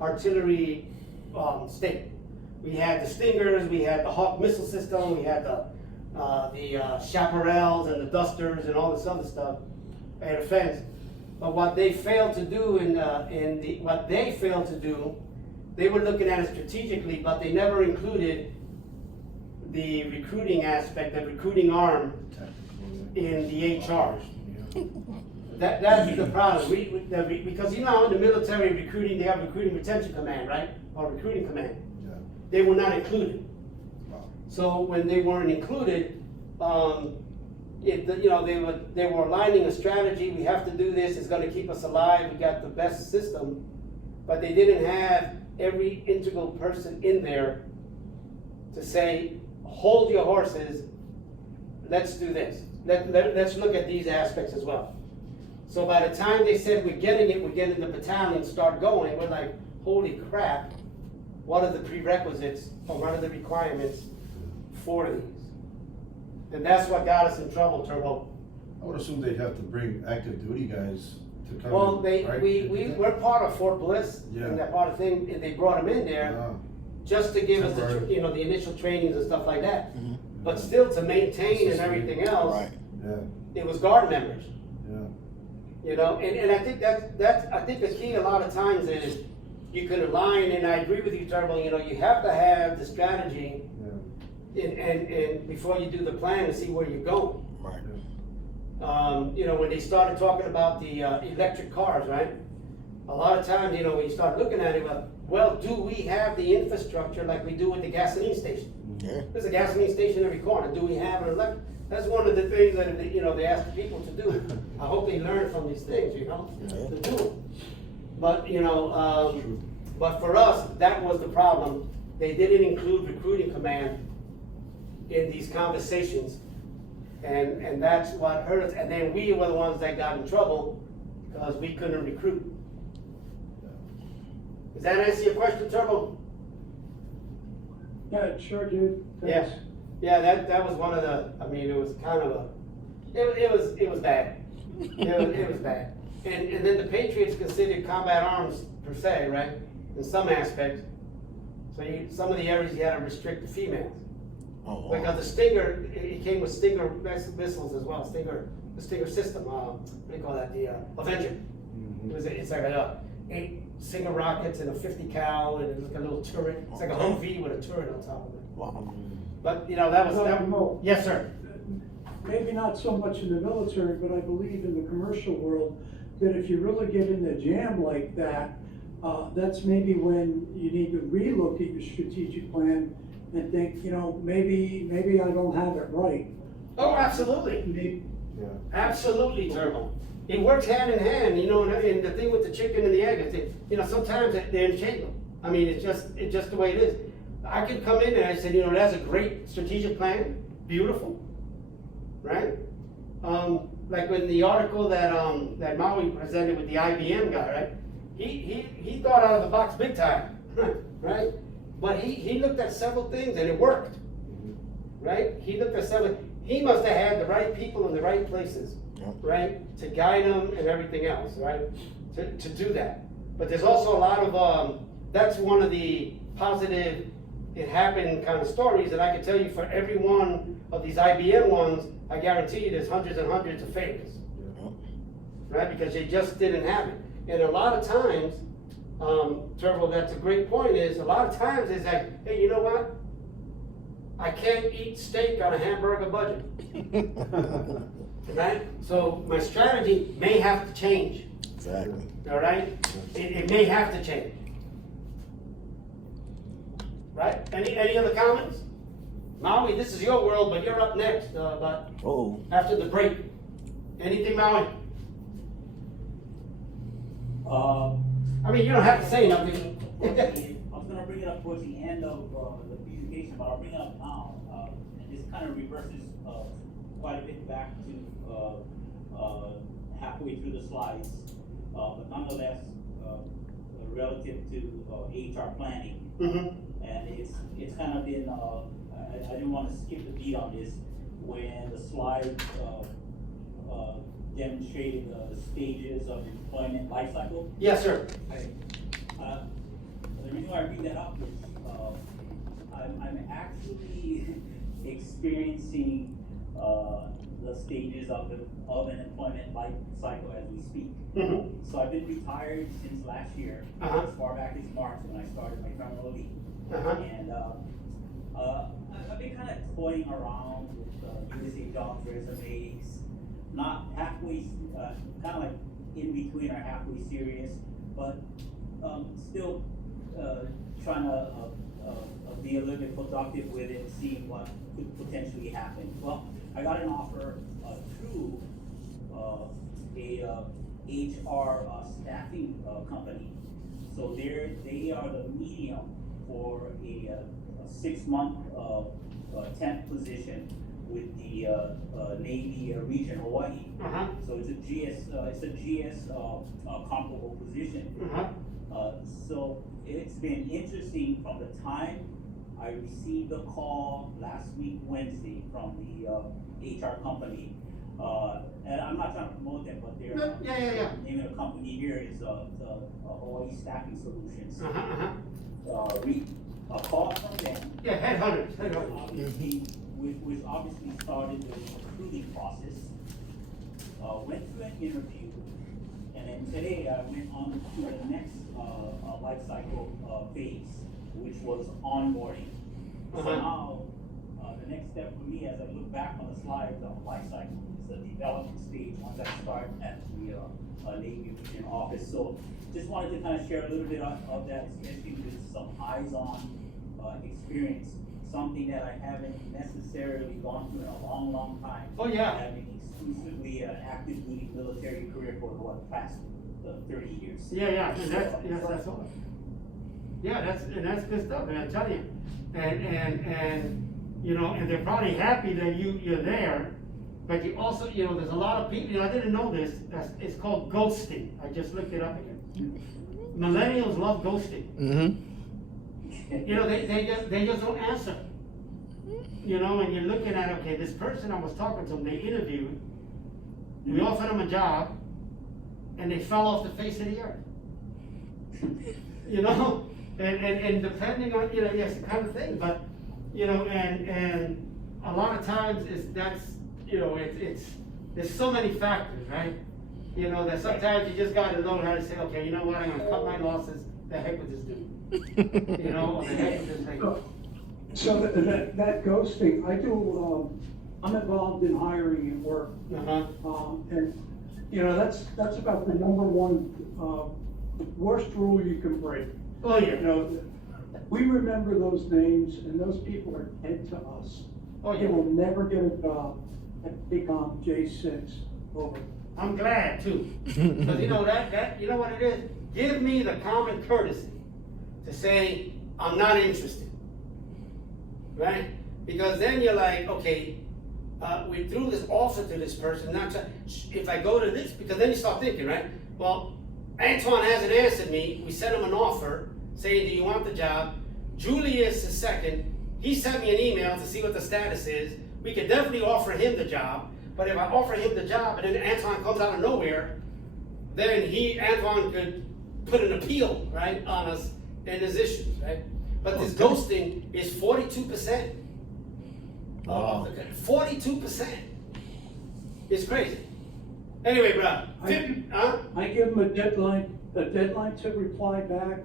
artillery state. We had the Stingers, we had the Hawk missile system, we had the Chaparrals and the Dusters and all this other stuff, air defense. But what they failed to do they were looking at it strategically, but they never included the recruiting aspect, the recruiting arm in the HR. That's the problem. Because you know, in the military recruiting, they have recruiting retention command, right? Or recruiting command. Yeah. They were not included. Wow. So when they weren't included, they were aligning a strategy. We have to do this. It's going to keep us alive. We got the best system, but they didn't have every integral person in there to say, hold your horses. Let's do this. Let's look at these aspects as well. So by the time they said we're getting the battalion, start going, we're like, holy crap, what are the prerequisites or what are the requirements for these? And that's what got us in trouble, Turbo. I would assume they'd have to bring active duty guys to come Well, in, right? we're part of Fort Bliss, Yeah. and that part of thing, and they brought him in there Ah, just to give us Temporary. the initial trainings and stuff like that. Mhm. But still, to maintain and everything else, Right. yeah, it was guard members. yeah. And I think I think the key a lot of times is you can align, and I agree with you, Turbo, you have to have the strategy and before you do the plan to see where you're going. Right. When they started talking about the electric cars, right? A lot of times, when you start looking at it, well, do we have the infrastructure like we do with the gasoline station? Yeah. There's a gasoline station every corner. Do we have an electric? That's one of the things that, they ask people to do. I hope they learn from these things, Yeah. to do it. But, but for us, that was the problem. They didn't include recruiting command in these conversations. And that's what hurt us. And then we were the ones that got in trouble because we couldn't recruit. Does that answer your question, Turbo? Yeah, it sure did. Yeah. Thanks. Yeah, that was one of the, it was kind of it was bad. It was bad. And then the Patriots considered combat arms per se, right? In some aspects. So some of the areas you had to restrict the females. Oh, wow. Because the Stinger, it came with Stinger missiles as well, the Stinger system, what do you call that, the Avenger. It's like a 8 Stinger rockets and a 50 cal, and it's like a little turret, it's like a Humvee with a turret on top of it. Wow. But, that was, Mo, yes, sir. maybe not so much in the military, but I believe in the commercial world, that if you really get in a jam like that, that's maybe when you need to relook at your strategic plan and think, maybe I don't have it right. Oh, absolutely. Maybe, Yeah. Absolutely, Turbo. It works hand in hand, and the thing with the chicken and the egg is, sometimes they're interchangeable. It's just the way it is. I could come in and I said, that's a great strategic plan, beautiful, right? Like with the article that Maui presented with the IBM guy, right? He thought out of the box big time, right? But he looked at several things and it worked, right? He must have had the right people in the right places, right? To guide them and everything else, right? To do that. But there's also a lot of, that's one of the positive, it happened kind of stories that I can tell you for every one of these IBM ones, I guarantee you there's hundreds and hundreds of failures, right? Because they just didn't have it. And a lot of times, Turbo, that's a great point, is a lot of times it's like, hey, you know what? I can't eat steak on a hamburger budget, right? So my strategy may have to change, Exactly. all right? It may have to change. Right? Any other comments? Maui, this is your world, but you're up next, but Oh. after the break. Anything, Maui? You don't have to say nothing. I was gonna bring it up towards the end of the presentation, but I'll bring it up now. And this kind of reverses quite a bit back to halfway through the slides, but nonetheless, relative to HR planning. Mm-hmm. And it's kind of been, I didn't want to skip the beat on this, when the slide demonstrated the stages of employment life cycle. Yes, sir. The reason why I bring that up is I'm actually experiencing the stages of an employment life cycle as we speak. Mm-hmm. So I've been retired since last year, Uh-huh. as far back as March when I started my terminal leave. Uh-huh. And I've been kind of toying around with USA Jobs resumes, not halfway, kind of like in between or halfway serious, but still trying to be a little bit productive with it, seeing what could potentially happen. Well, I got an offer through a HR staffing company. So they are the medium for a 6-month temp position with the Navy region Hawaii. Uh-huh. So it's a GS comparable position. Uh-huh. So it's been interesting from the time I received a call last week Wednesday from the HR company. And I'm not trying to promote them, but they're, No, yeah. name of the company here is, Hawaii Staffing Solutions. A call from them. Yeah, headhunters. Obviously, which obviously started the recruiting process. Went through an interview, and then today I went on to the next, life cycle, phase, which was onboarding. So now, the next step for me, as I look back on the slides on life cycle, is the development stage, once I start at the, Navy Region office. So just wanted to kind of share a little bit of that, especially with some eyes-on, experience, something that I haven't necessarily gone through in a long, long time. Oh, yeah. Having exclusively an active duty military career for the past 30 years. Yeah, and that's all. Yeah, that's good stuff, man, I'm telling you. And you know, and they're probably happy that you're there, but you also, you know, there's a lot of people, you know, I didn't know this, it's called ghosting. I just looked it up again. Millennials love ghosting. Mm-hmm. You know, they just don't answer. You know, and you're looking at, okay, this person I was talking to, they interviewed, we offered them a job, and they fell off the face of the earth. You know, and depending on, you know, yes, the kind of thing, but, you know, and a lot of times it's there's so many factors, right? You know, that sometimes you just gotta know how to say, okay, you know what, I'm gonna cut my losses, the heck with this dude. You know, or the heck with this thing. So that ghosting, I do, I'm involved in hiring at work. And, you know, that's about the number one, worst rule you can break. Oh, yeah. You know, we remember those names, and those people are dead to us. Oh, yeah. They will never get a job at Big-On J6 over. I'm glad too, because you know that you know what it is. Give me the common courtesy to say I'm not interested, right? Because then you're like, okay, we threw this offer to this person. If I go to this, because then you start thinking, right? Well, Antoine hasn't answered me. We sent him an offer saying, "Do you want the job?" Julius is second. He sent me an email to see what the status is. We could definitely offer him the job. But if I offer him the job and then Antoine comes out of nowhere, then Antoine could put an appeal, right, on us and his issues, right? But this ghosting is 42%. 42%. It's crazy. Anyway, bro. I give them a deadline to reply back.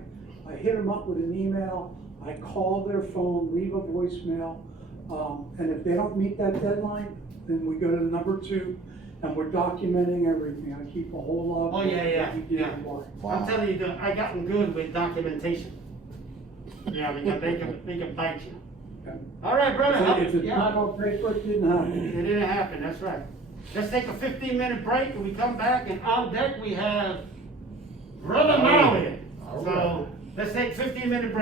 I hit them up with an email. I call their phone, leave a voicemail. And if they don't meet that deadline, then we go to number 2, and we're documenting everything. I keep a whole log. Oh, yeah. Wow. I'm telling you, I gotten good with documentation. Yeah, because they can bite you. Okay. All right, brother. If it's not on paper, it didn't happen. It didn't happen, that's right. Let's take a 15-minute break, and we come back, and on deck we have Brother Maui. So let's take a 15-minute break.